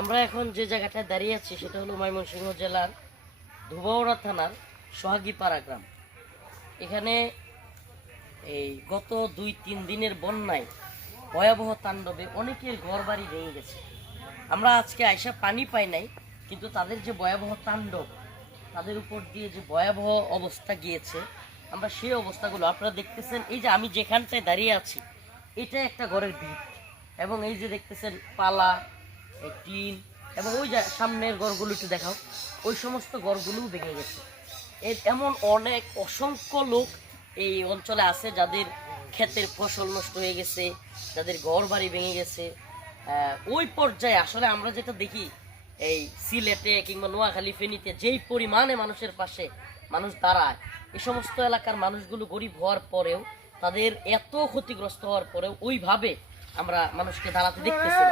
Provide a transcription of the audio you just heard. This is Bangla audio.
আমরা এখন যে জায়গাটায় দাঁড়িয়ে আছি সেটা হলো ময়মনসিংহ জেলার ধুবাউড়া থানার সোহাগীপাড়া গ্রাম। এখানে এই গত 2-3 দিনের বন্যায় ভয়াবহ তাণ্ডবে অনেকের ঘর বাড়ি ভেঙে গেছে। আমরা আজকে আইসা পানি পাই নাই, কিন্তু তাদের যে ভয়াবহ তাণ্ডব, তাদের উপর দিয়ে যে ভয়াবহ অবস্থা গিয়েছে, আমরা সেই অবস্থাগুলো আপনারা দেখতেছেন। এই যে আমি যেখানটায় দাঁড়িয়ে আছি, এটা একটা ঘরের ভিত, এবং এই যে দেখতেছেন পালা, টিন, এবং ওই যে সামনের ঘরগুলো একটু দেখাও, ওই সমস্ত ঘরগুলোও ভেঙে গেছে। এমন অনেক অসংখ্য লোক এই অঞ্চলে আছে যাদের ক্ষেতের ফসল নষ্ট হয়ে গেছে, যাদের ঘর বাড়ি ভেঙে গেছে। ওই পর্যায়ে আসলে আমরা যেটা দেখি এই সিলেটে কিংবা নোয়াখালী, ফেনীতে যেই পরিমাণে মানুষের পাশে মানুষ দাঁড়ায়, এই সমস্ত এলাকার মানুষগুলো গরিব হওয়ার পরেও, তাদের এত ক্ষতিগ্রস্ত হওয়ার পরেও ওইভাবে আমরা মানুষকে দাঁড়াতে দেখতেছি।